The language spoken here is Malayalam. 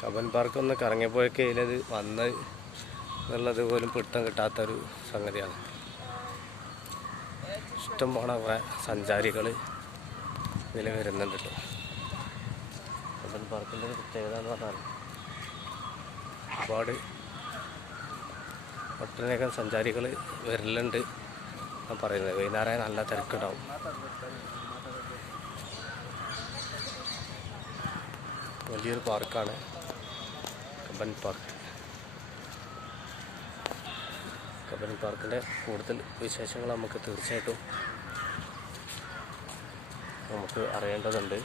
കബൻ പാർക്ക് ഒന്ന് കറങ്ങിപ്പോയൊക്കെ ഇതിലത് വന്ന് എന്നുള്ളത് പോലും പിടുത്തം കിട്ടാത്തൊരു സംഗതിയാണ്. ഇഷ്ടം പോണ കുറേ സഞ്ചാരികൾ ഇതിൽ വരുന്നുണ്ട് കേട്ടോ. കബൻ പാർക്കിൻ്റെ ഒരു പ്രത്യേകത എന്ന് പറഞ്ഞാൽ ഒരുപാട് ഒട്ടനേകം സഞ്ചാരികൾ വരലുണ്ട് ഞാൻ പറയുന്നത്. വൈകുന്നേരം നല്ല തിരക്കുണ്ടാവും. വലിയൊരു പാർക്കാണ് കബൻ പാർക്ക്. കബൻ പാർക്കിൻ്റെ കൂടുതൽ വിശേഷങ്ങൾ നമുക്ക് തീർച്ചയായിട്ടും അറിയേണ്ടതുണ്ട്.